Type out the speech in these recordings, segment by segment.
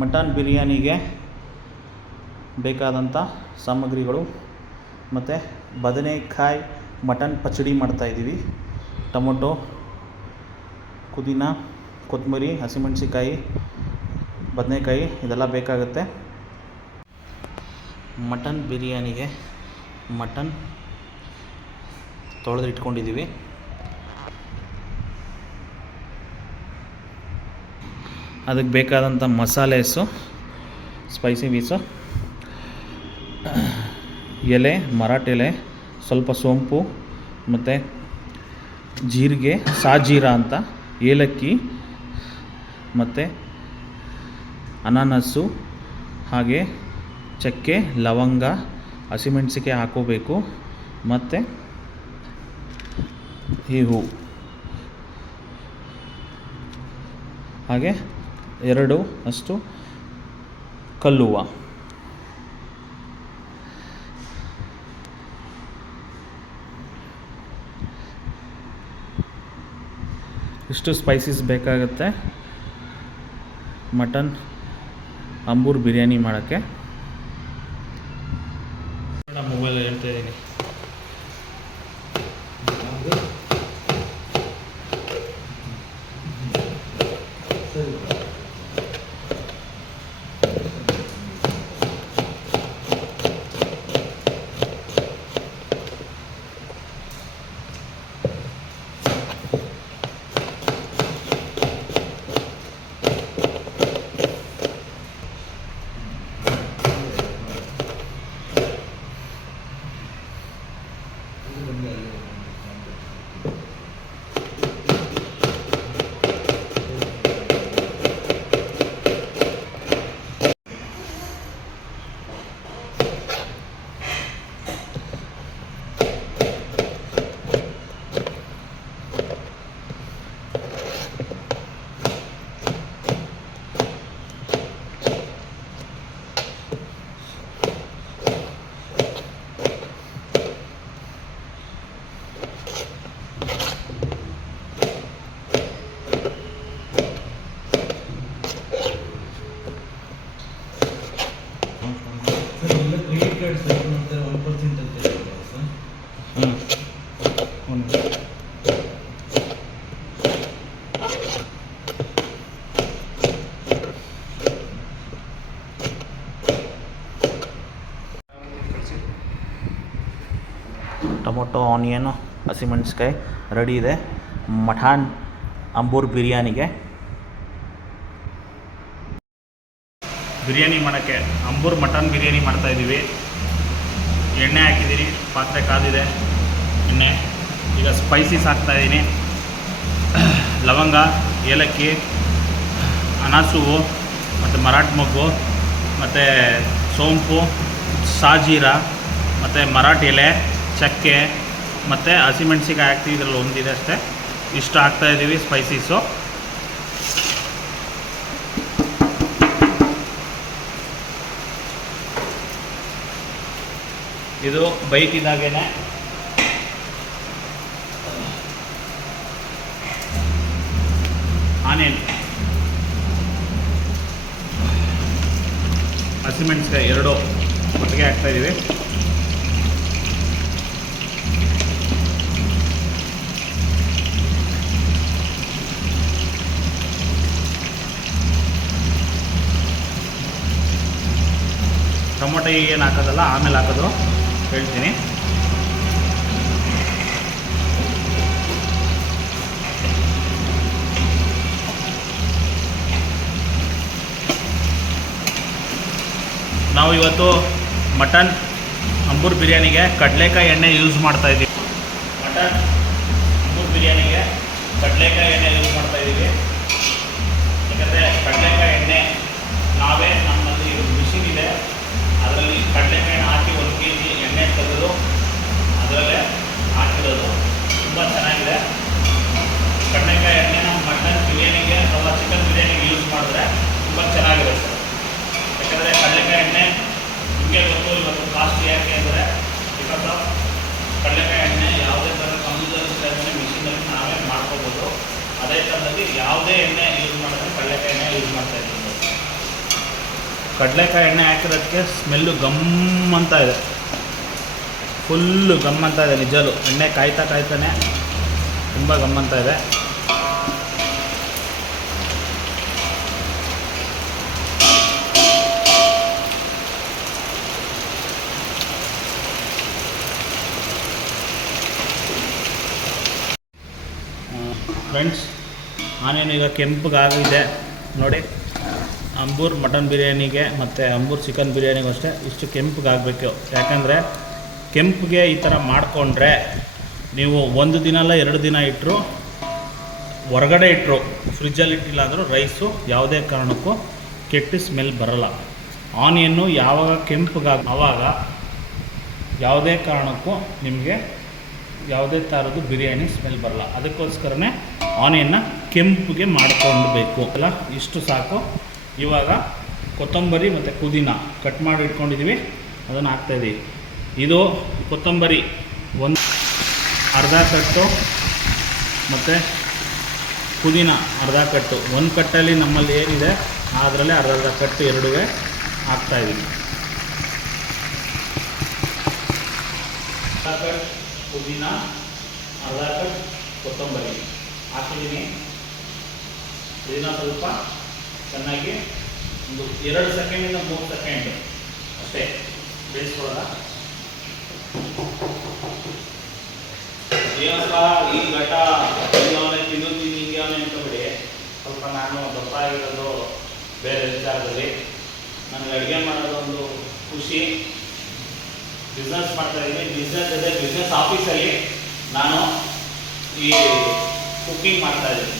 Mutton ಬಿರಿಯಾನಿಗೆ ಬೇಕಾದಂಥ ಸಾಮಗ್ರಿಗಳು ಮತ್ತು ಬದನೆಕಾಯಿ ಮಟನ್ ಪಚಡಿ ಮಾಡ್ತಾಯಿದ್ದೀವಿ ಟೊಮೊಟೊ, ಪುದೀನ, ಕೊತ್ತಂಬರಿ ಹಸಿಮೆಣಸಿಕಾಯಿ ಬದನೆಕಾಯಿ ಇದೆಲ್ಲ ಬೇಕಾಗುತ್ತೆ. ಮಟನ್ ಬಿರಿಯಾನಿಗೆ ಮಟನ್ ತೊಳೆದು ಅದಕ್ಕೆ ಬೇಕಾದಂಥ ಮಸಾಲೆಸು ಸ್ಪೈಸಿ ಬೀಸು ಎಲೆ, ಮರಾಠ ಎಲೆ, ಸ್ವಲ್ಪ ಸೋಂಪು, ಮತ್ತು ಜೀರಿಗೆ, ಸಾಜೀರ ಅಂತ, ಏಲಕ್ಕಿ, ಮತ್ತು ಅನಾನಸ್ಸು ಹಾಗೆ ಚಕ್ಕೆ, ಲವಂಗ ಹಸಿಮೆಣಸಿಕೆ ಹಾಕೋಬೇಕು, ಮತ್ತು ಈ ಹೂವು ಹಾಗೆ ಎರಡು ಅಷ್ಟು. ಕಲ್ಲುವ. ಇಷ್ಟು ಸ್ಪೈಸಸ್ ಬೇಕಾಗುತ್ತೆ. ಮಟನ್ ಅಂಬೂರ್ ಬಿರಿಯಾನಿ ಮಾಡೋಕ್ಕೆ ಮೊಬೈಲ್ ಹೇಳ್ತಾ ಇದ್ದೀನಿ ಸರ್ ಎಲ್ಲ ಕ್ರೆಡಿಟ್ ಕಾರ್ಡ್ ಸರ್ ಮತ್ತೆ ಒನ್ ಪರ್ಸೆಂಟ್ ಅಂತ ಹೇಳಿದ್ರು ಸರ್ ಹ್ಞೂ ಒಂದು ಟೊಮೊಟೊ, ಆನಿಯನು ಹಸಿಮೆಣಸಿಕಾಯಿ ರೆಡಿ ಇದೆ. ಮಠಾನ್ ಅಂಬೂರ್ ಬಿರಿಯಾನಿಗೆ. ಬಿರಿಯಾನಿ ಮಾಡೋಕ್ಕೆ ಅಂಬೂರ್ ಮಟನ್ ಬಿರಿಯಾನಿ ಮಾಡ್ತಾಯಿದ್ದೀವಿ ಎಣ್ಣೆ ಹಾಕಿದ್ದೀನಿ ಪಾತ್ರೆ ಕಾದಿದೆ. ಎಣ್ಣೆ. ಈಗ ಸ್ಪೈಸೀಸ್ ಹಾಕ್ತಾಯಿದ್ದೀನಿ ಲವಂಗ, ಏಲಕ್ಕಿ ಅನಾಸುವು ಮತ್ತು ಮರಾಠ ಮೊಗ್ಗು, ಮತ್ತು ಸೋಂಪು, ಸಾಜೀರ, ಮತ್ತು ಮರಾಠ ಎಲೆ. ಚಕ್ಕೆ ಮತ್ತು ಹಸಿಮೆಣ್ಸಿಗೆ ಹಾಕ್ತೀವಿ, ಇದರಲ್ಲಿ ಒಂದಿದೆ ಅಷ್ಟೇ. ಇಷ್ಟು ಹಾಕ್ತಾಯಿದ್ದೀವಿ ಸ್ಪೈಸೀಸು. ಇದು ಬೈತಿದ್ದಾಗೇನೆ ಆನಿಯನ್. ಹಸಿಮೆಣಸಿಕಾಯಿ ಎರಡು ಒಟ್ಟಿಗೆ ಹಾಕ್ತಾ ಟೊಮೊಟೊ ಏನು ಹಾಕೋದಲ್ಲ, ಆಮೇಲೆ ಹಾಕೋದು. ಹೇಳ್ತೀನಿ. ನಾವು ಇವತ್ತು ಮಟನ್ ಅಂಬೂರ್ ಬಿರಿಯಾನಿಗೆ ಕಡಲೆಕಾಯಿ ಎಣ್ಣೆ ಯೂಸ್ ಮಾಡ್ತಾ ಇದ್ದೀವಿ. ಮಟನ್ ಅಂಬೂರ್ ಬಿರಿಯಾನಿಗೆ ಕಡಲೆಕಾಯಿ ಎಣ್ಣೆ ಯೂಸ್ ಮಾಡ್ತಾ ಇದ್ದೀವಿ. ಯಾಕಂದರೆ ಕಡಲೆಕಾಯಿ ತುಂಬ ಚೆನ್ನಾಗಿದೆ. ಕಡಲೆಕಾಯಿ ಎಣ್ಣೆ ನಮ್ಮ ಮಟನ್ ಬಿರಿಯಾನಿಗೆ ಅಥವಾ ಚಿಕನ್ ಬಿರಿಯಾನಿಗೆ ಯೂಸ್ ಮಾಡಿದ್ರೆ ತುಂಬ ಚೆನ್ನಾಗಿರುತ್ತೆ ಯಾಕಂದರೆ ಕಡಲೆಕಾಯಿ ಎಣ್ಣೆ ನಿಮಗೆ ಗೊತ್ತು ಇವತ್ತು ಕಾಸ್ಟ್ಲಿ ಯಾಕೆ ಅಂದರೆ ಬಿಕಾಸ್ ಆಫ್ ಕಡಲೆಕಾಯಿ ಎಣ್ಣೆ ಯಾವುದೇ ಥರ ಕಂಪ್ಯೂಟರ್ ಮಿಷಿನಲ್ಲಿ ನಾವೇ ಮಾಡ್ಕೋಬೋದು. ಅದೇ ಥರದಲ್ಲಿ ಯಾವುದೇ ಎಣ್ಣೆ ಯೂಸ್ ಮಾಡಿದ್ರೆ ಕಡಲೆಕಾಯಿ ಎಣ್ಣೆ ಯೂಸ್ ಮಾಡ್ತಾ ಇದ್ದೀವಿ. ಕಡಲೆಕಾಯಿ ಎಣ್ಣೆ ಹಾಕಿರೋದಕ್ಕೆ ಸ್ಮೆಲ್ಲು ಗಮ್ ಅಂತ ಇದೆ. ಫುಲ್ಲು ಗಮ್ಮಂತ ಇದೆ ನಿಜಲು ಎಣ್ಣೆ ಕಾಯ್ತಾ ಕಾಯ್ತಾನೆ ತುಂಬ ಗಮ್ಮಂತ ಇದೆ. ಫ್ರೆಂಡ್ಸ್ ಆನಿಯನ್ ಈಗ ಕೆಂಪಗಾಗಿದೆ ನೋಡಿ, ಅಂಬೂರ್ ಮಟನ್ ಬಿರಿಯಾನಿಗೆ ಮತ್ತು ಅಂಬೂರ್ ಚಿಕನ್ ಬಿರಿಯಾನಿಗೂ ಅಷ್ಟೇ ಇಷ್ಟು ಕೆಂಪಗಾಗಬೇಕು ಯಾಕಂದರೆ ಕೆಂಪಿಗೆ ಈ ಥರ ಮಾಡಿಕೊಂಡ್ರೆ ನೀವು ಒಂದು ದಿನ ಅಲ್ಲ ಎರಡು ದಿನ ಇಟ್ಟರು ಹೊರಗಡೆ ಇಟ್ಟರು ಫ್ರಿಜ್ಜಲ್ಲಿ ಇಟ್ಟಿಲ್ಲ ಅಂದರೂ ರೈಸು ಯಾವುದೇ ಕಾರಣಕ್ಕೂ ಕೆಟ್ಟು ಸ್ಮೆಲ್ ಬರಲ್ಲ. ಆನಿಯನ್ನು ಯಾವಾಗ ಕೆಂಪಗಾಗ, ಆವಾಗ ಯಾವುದೇ ಕಾರಣಕ್ಕೂ ನಿಮಗೆ ಯಾವುದೇ ಥರದ್ದು ಬಿರಿಯಾನಿ ಸ್ಮೆಲ್ ಬರಲ್ಲ. ಅದಕ್ಕೋಸ್ಕರನೇ ಆನಿಯನ್ನ ಕೆಂಪಿಗೆ ಮಾಡ್ಕೊಳ್ಬೇಕು. ಅಲ್ಲ, ಇಷ್ಟು ಸಾಕು. ಇವಾಗ ಕೊತ್ತಂಬರಿ ಮತ್ತು ಪುದೀನ ಕಟ್ ಮಾಡಿ ಇಟ್ಕೊಂಡಿದ್ದೀವಿ ಅದನ್ನು ಹಾಕ್ತಾಯಿದ್ದೀವಿ ಇದು ಕೊತ್ತಂಬರಿ ಒಂದು ಅರ್ಧ ಕಟ್ಟು ಮತ್ತು ಪುದೀನ ಅರ್ಧ ಕಟ್ಟು. ಒಂದು ಕಟ್ಟಲ್ಲಿ ನಮ್ಮಲ್ಲಿ ಏನಿದೆ, ಅದರಲ್ಲಿ ಅರ್ಧ ಅರ್ಧ ಕಟ್ಟು ಎರಡೂ ಹಾಕ್ತಾಯಿದ್ದೀನಿ ಅರ್ಧ ಕಟ್ ಪುದೀನ, ಅರ್ಧ ಕಟ್ ಕೊತ್ತಂಬರಿ. ಹಾಕಿದ್ದೀನಿ. ಇದನ್ನ ಸ್ವಲ್ಪ ಚೆನ್ನಾಗಿ ಒಂದು ಎರಡು ಸೆಕೆಂಡಿಂದ ಮೂರು ಸೆಕೆಂಡ್ ಅಷ್ಟೇ. ಬೇಯಿಸ್ಕೊಳ್ಳೋಣ ಏನಪ್ಪ ಈ ಘಟ ಅವನೇ ತಿನ್ನುತ್ತೀನಿ ಹಿಂಗೆ ಅವನೇ ಅನ್ಕೊಬಿಡಿ ಸ್ವಲ್ಪ ನಾನು ದಪ್ಪ ಆಗಿರೋದು ಬೇರೆ ವಿಚಾರದಲ್ಲಿ. ನನಗೆ ಅಡುಗೆ ಮಾಡೋದೊಂದು ಖುಷಿ. ಬಿಸ್ನೆಸ್ ಮಾಡ್ತಾ ಇದ್ದೀನಿ. ಬಿಸ್ನೆಸ್ ಅದೇ ಬಿಸ್ನೆಸ್ ಆಫೀಸಲ್ಲಿ ನಾನು ಈ ಕುಕ್ಕಿಂಗ್ ಮಾಡ್ತಾ ಇದ್ದೀನಿ.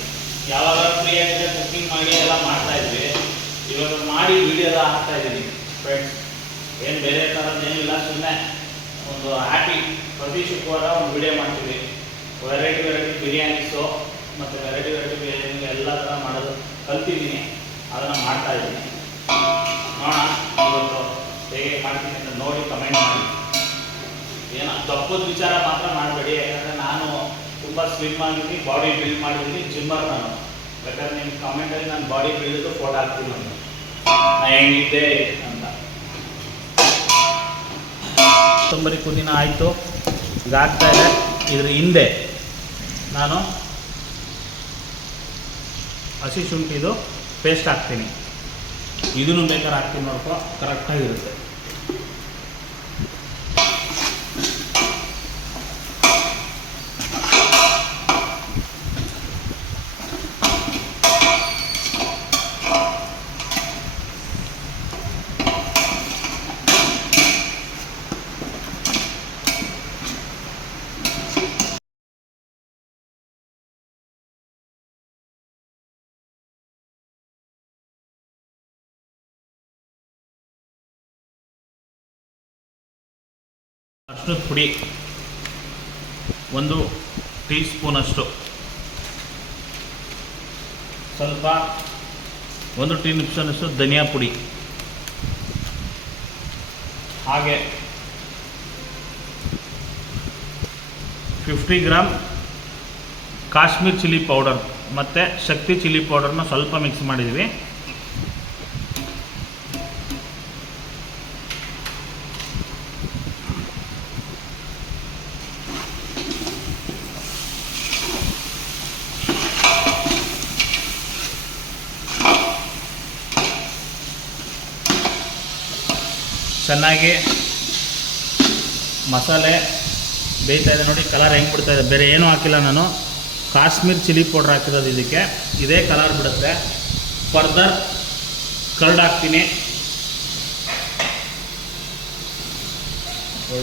ಯಾವಾಗ ಫ್ರೀ ಆಗಿದ್ರೆ ಕುಕ್ಕಿಂಗ್ ಮಾಡಿ ಎಲ್ಲ ಮಾಡ್ತಾ ಇದ್ವಿ. ಇವಾಗ ಮಾಡಿ ವಿಡಿಯೋ ಎಲ್ಲ ಹಾಕ್ತಾ ಇದ್ದೀನಿ ಫ್ರೆಂಡ್ಸ್ ಏನು ಬೇರೆ ಥರದ್ದು ಏನಿಲ್ಲ ಸುಮ್ಮನೆ ಒಂದು ಹ್ಯಾಪಿ ಪ್ರತಿ ಶುಕ್ರವಾರ ಒಂದು ವಿಡಿಯೋ ಮಾಡ್ತೀವಿ. ವೆರೈಟಿ ವೆರೈಟಿ ಬಿರಿಯಾನೀಸು ಮತ್ತು ವೆರೈಟಿ ವೆರೈಟಿ ಬಿರಿಯಾನಿ ಎಲ್ಲ ಥರ ಮಾಡೋದು ಕಲ್ತಿದ್ದೀನಿ. ಅದನ್ನು ಮಾಡ್ತಾ ಇದ್ದೀನಿ. ನೋಡೋಣ ಇವತ್ತು ಹೇಗೆ ಮಾಡ್ತೀನಿ ಅಂತ ನೋಡಿ ಕಮೆಂಟ್ ಮಾಡಿ. ಏನೋ ತಪ್ಪದ ವಿಚಾರ ಮಾತ್ರ ಮಾಡಬೇಡಿ. ಯಾಕಂದರೆ ನಾನು ತುಂಬ ಸ್ಲಿಮ್ ಆಗಿದ್ದೀನಿ ಬಾಡಿ ಬಿಲ್ಡ್ ಮಾಡಿದ್ದೀನಿ ಜಿಮ್ಮರ್ ನಾನು. ಬೇಕಾದ್ರೆ ನಿಮ್ಮ ಕಮೆಂಟಲ್ಲಿ ನಾನು ಬಾಡಿ ಬಿಲ್ಡ್ದು ಫೋಟೋ ಹಾಕ್ತೀನಿ ನಾನು ನಾ ಹೆಂಗಿದ್ದೆ ಕೊತ್ತಂಬರಿ ಪುದೀನ ಆಯಿತು. ಈಗ ಆಗ್ತಾ ಇದೆ. ಇದ್ರ ಹಿಂದೆ ನಾನು ಹಸಿ ಶುಂಠಿದು ಪೇಸ್ಟ್ ಹಾಕ್ತೀನಿ. ಇದನ್ನು ಬೇಕಾದ್ರೆ ಹಾಕ್ತೀನಿ ನೋಡ್ಕೊ. ಕರೆಕ್ಟಾಗಿರುತ್ತೆ ಅಷ್ಟು ಪುಡಿ, ಒಂದು ಟೀ ಸ್ಪೂನಷ್ಟು ಸ್ವಲ್ಪ ಒಂದು ಟೀ ನಿಮಿಷನಷ್ಟು ಧನಿಯಾ ಪುಡಿ. ಹಾಗೆ fifty gram Kashmir chilli powder ಮತ್ತು ಶಕ್ತಿ ಚಿಲ್ಲಿ ಪೌಡರ್ನ ಸ್ವಲ್ಪ ಮಿಕ್ಸ್ ಮಾಡಿದ್ದೀವಿ. ಚೆನ್ನಾಗಿ ಮಸಾಲೆ ಬೇಯ್ತಾ ಇದೆ ನೋಡಿ ಕಲರ್ ಹೆಂಗೆ ಬಿಡ್ತಾ ಇದೆ. ಬೇರೆ ಏನೂ ಹಾಕಿಲ್ಲ ನಾನು. ಕಾಶ್ಮೀರ್ ಚಿಲ್ಲಿ ಪೌಡ್ರ್ ಹಾಕಿರೋದು ಇದಕ್ಕೆ. ಇದೇ ಕಲರ್ ಬಿಡುತ್ತೆ. ಫರ್ದರ್ ಕರ್ಡ್ ಹಾಕ್ತೀನಿ. ಬೇಡ.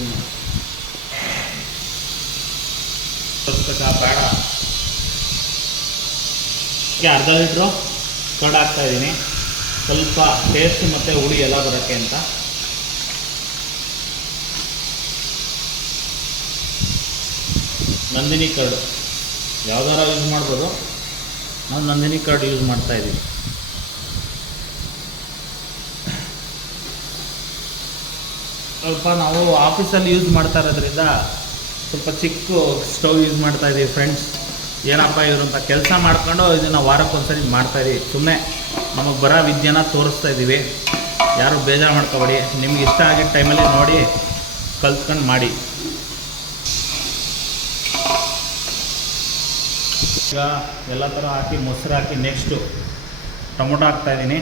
ಅರ್ಧ ಲೀಟ್ರು ಕರ್ಡ್ ಹಾಕ್ತಾ ಇದ್ದೀನಿ ಸ್ವಲ್ಪ ಟೇಸ್ಟ್ ಮತ್ತು ಹುಳಿ ಎಲ್ಲ ಬರೋಕ್ಕೆ ಅಂತ. ನಂದಿನಿ ಕಾರ್ಡ್ ಯಾವ್ದಾರ ಯೂಸ್ ಮಾಡ್ಬೋದು? ನಾವು ನಂದಿನಿ ಕಾರ್ಡ್ ಯೂಸ್ ಮಾಡ್ತಾ ಇದ್ದೀವಿ ಸ್ವಲ್ಪ ನಾವು ಆಫೀಸಲ್ಲಿ ಯೂಸ್ ಮಾಡ್ತಾ ಇರೋದ್ರಿಂದ ಸ್ವಲ್ಪ ಚಿಕ್ಕ ಸ್ಟೌವ್ ಯೂಸ್ ಮಾಡ್ತಾ ಇದ್ದೀವಿ ಫ್ರೆಂಡ್ಸ್ ಏನಪ್ಪ ಇವರು ಕೆಲಸ ಮಾಡ್ಕೊಂಡು ಇದನ್ನು ವಾರಕ್ಕೊಂದ್ಸರಿ ಮಾಡ್ತಾ ಇದ್ದೀವಿ ಸುಮ್ಮನೆ ನಮಗೆ ಬರೋ ವಿದ್ಯೆನ ತೋರಿಸ್ತಾ ಇದ್ದೀವಿ ಯಾರು ಬೇಜಾರು ಮಾಡ್ಕೊಬೇಡಿ. ನಿಮ್ಗೆ ಇಷ್ಟ ಆಗಿದ್ದ ಟೈಮಲ್ಲಿ ನೋಡಿ ಕಲ್ತ್ಕೊಂಡು ಮಾಡಿ. ಈಗ ಎಲ್ಲ ಥರ ಹಾಕಿ, ಮೊಸರು ಹಾಕಿ ನೆಕ್ಸ್ಟು ಟೊಮೊಟೊ ಹಾಕ್ತಾಯಿದ್ದೀನಿ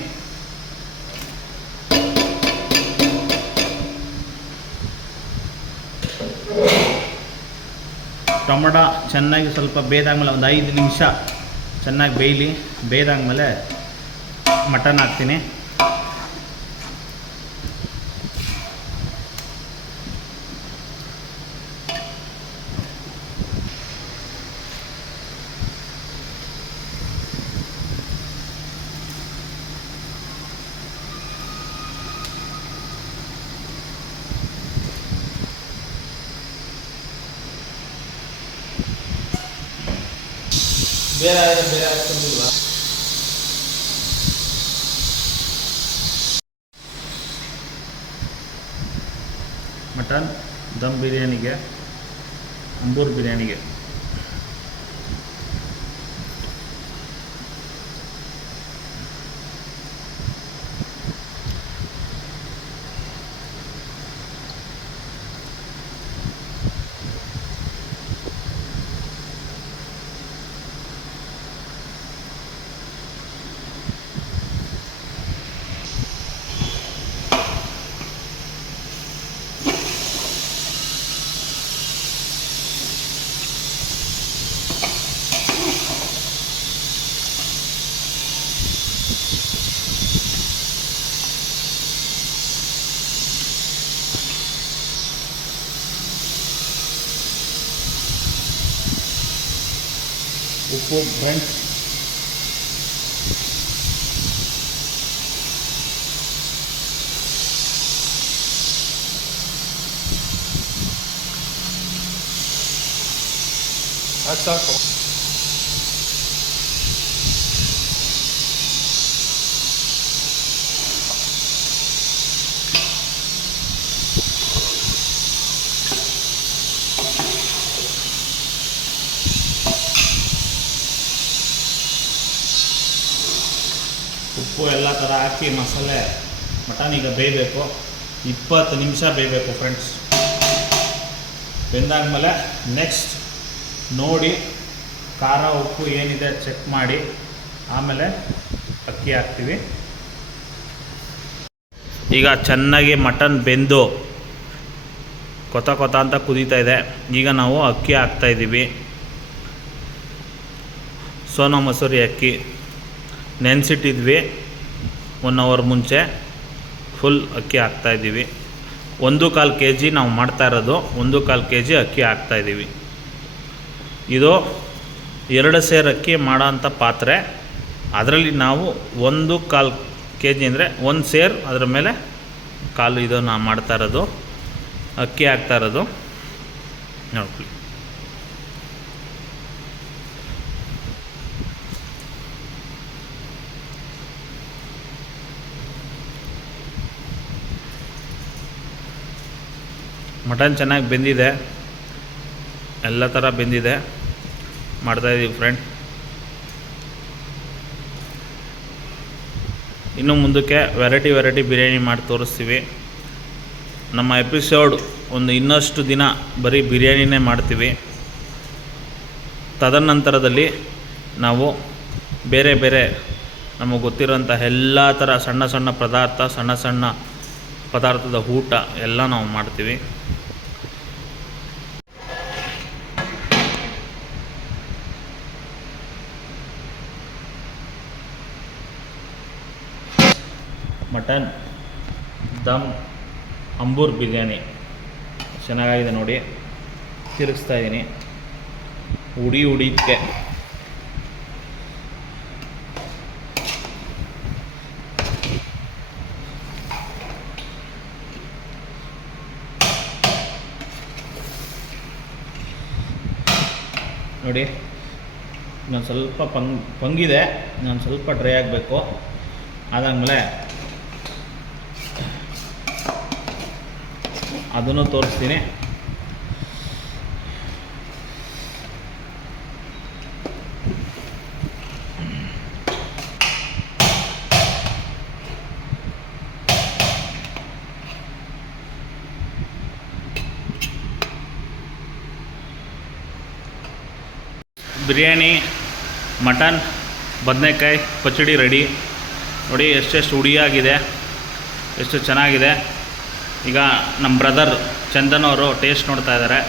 ಟೊಮೊಟೊ ಚೆನ್ನಾಗಿ ಸ್ವಲ್ಪ ಬೇಯ್ದಾದ್ಮೇಲೆ ಒಂದು ಐದು ನಿಮಿಷ ಚೆನ್ನಾಗಿ ಬೇಯಲಿ, ಬೇಯ್ದಾದ್ಮೇಲೆ ಮಟನ್ ಹಾಕ್ತೀನಿ. ಬೇರೆ ಬೇರೆ ಹಾಕ್ಕೊಂಡಿಲ್ವಾ ಮಟನ್ ದಮ್ ಬಿರಿಯಾನಿಗೆ ಅಂಬೂರ್ ಬಿರಿಯಾನಿಗೆ ಉಪ್ಪು ಫ್ರೆಂಡ್ಸ್ ಅದು ಉಪ್ಪು ಎಲ್ಲ ಥರ ಹಾಕಿ ಮಸಾಲೆ ಮಟನ್ ಈಗ ಬೇಯಬೇಕು. ಇಪ್ಪತ್ತು ನಿಮಿಷ ಬೇಯಬೇಕು ಫ್ರೆಂಡ್ಸ್ ಬೆಂದಾದಮೇಲೆ ನೆಕ್ಸ್ಟ್ ನೋಡಿ ಖಾರ ಉಪ್ಪು ಏನಿದೆ ಚೆಕ್ ಮಾಡಿ. ಆಮೇಲೆ ಅಕ್ಕಿ ಹಾಕ್ತೀವಿ. ಈಗ ಚೆನ್ನಾಗಿ ಮಟನ್ ಬೆಂದು ಕೊತ ಕೊತ ಅಂತ ಕುದೀತಾ ಇದೆ. ಈಗ ನಾವು ಅಕ್ಕಿ ಹಾಕ್ತಾ ಇದ್ದೀವಿ. ಸೋನಾ ಮಸೂರಿ ಅಕ್ಕಿ. ನೆನೆಸಿಟ್ಟಿದ್ವಿ. ಒನ್ ಅವರ್ ಮುಂಚೆ. ಫುಲ್ ಅಕ್ಕಿ ಹಾಕ್ತಾಯಿದ್ದೀವಿ ಒಂದು ಕಾಲು ಕೆ ಜಿ ನಾವು ಮಾಡ್ತಾ ಇರೋದು. ಒಂದು ಕಾಲು ಕೆ ಜಿ ಅಕ್ಕಿ ಹಾಕ್ತಾಯಿದ್ದೀವಿ ಇದು ಎರಡು ಸೇರು ಅಕ್ಕಿ ಮಾಡೋಂಥ ಪಾತ್ರೆ. ಅದರಲ್ಲಿ ನಾವು ಒಂದು ಕಾಲು ಕೆ ಜಿ ಅಂದರೆ ಒಂದು ಸೇರು ಅದರ ಮೇಲೆ ಕಾಲು ಇದು ನಾವು ಮಾಡ್ತಾ ಇರೋದು. ಅಕ್ಕಿ ಹಾಕ್ತಾ ಇರೋದು. ನೋಡ್ಕೊಳ್ಳಿ. ಮಟನ್ ಚೆನ್ನಾಗಿ ಬೆಂದಿದೆ. ಎಲ್ಲ ಥರ ಬೆಂದಿದೆ. ಮಾಡ್ತಾಯಿದ್ದೀವಿ ಫ್ರೆಂಡ್ ಇನ್ನು ಮುಂದಕ್ಕೆ ವೆರೈಟಿ ವೆರೈಟಿ ಬಿರಿಯಾನಿ ಮಾಡಿ ತೋರಿಸ್ತೀವಿ. ನಮ್ಮ ಎಪಿಸೋಡ್ ಒಂದು ಇನ್ನಷ್ಟು ದಿನ ಬರೀ ಬಿರಿಯಾನಿನೇ ಮಾಡ್ತೀವಿ. ತದನಂತರದಲ್ಲಿ ನಾವು ಬೇರೆ ಬೇರೆ ನಮಗೆ ಗೊತ್ತಿರೋಂಥ ಎಲ್ಲ ಥರ ಸಣ್ಣ ಸಣ್ಣ ಪದಾರ್ಥ, ಸಣ್ಣ ಸಣ್ಣ ಪದಾರ್ಥದ ಊಟ ಎಲ್ಲ ನಾವು ಮಾಡ್ತೀವಿ. ಮಟನ್, ದಮ್, ಅಂಬೂರ್ ಬಿರಿಯಾನಿ. ಚೆನ್ನಾಗಿದೆ ನೋಡಿ. ತಿರುಗಿಸ್ತಾ ಇದ್ದೀನಿ. ಉಡಿ ಉಡಿಕ್ಕೆ ನೋಡಿ ನಾನು ಸ್ವಲ್ಪ ಪಂಗ್, ಪಂಗಿದೆ. ನಾನು ಸ್ವಲ್ಪ ಡ್ರೈ ಆಗಬೇಕು. ಅದಾದಮೇಲೆ ಅದನ್ನು ತೋರಿಸ್ತೀನಿ. ಬಿರಿಯಾನಿ ಮಟನ್ ಬದನೆಕಾಯಿ ಪಚಡಿ ರೆಡಿ. ನೋಡಿ ಎಷ್ಟೆಷ್ಟು ಹುಡಿಯಾಗಿದೆ ಎಷ್ಟು ಚೆನ್ನಾಗಿದೆ. ಈಗ ನಮ್ಮ ಬ್ರದರ್ ಚಂದನ್ ಅವರು ಟೇಸ್ಟ್ ನೋಡ್ತಾ ಇದ್ದಾರೆ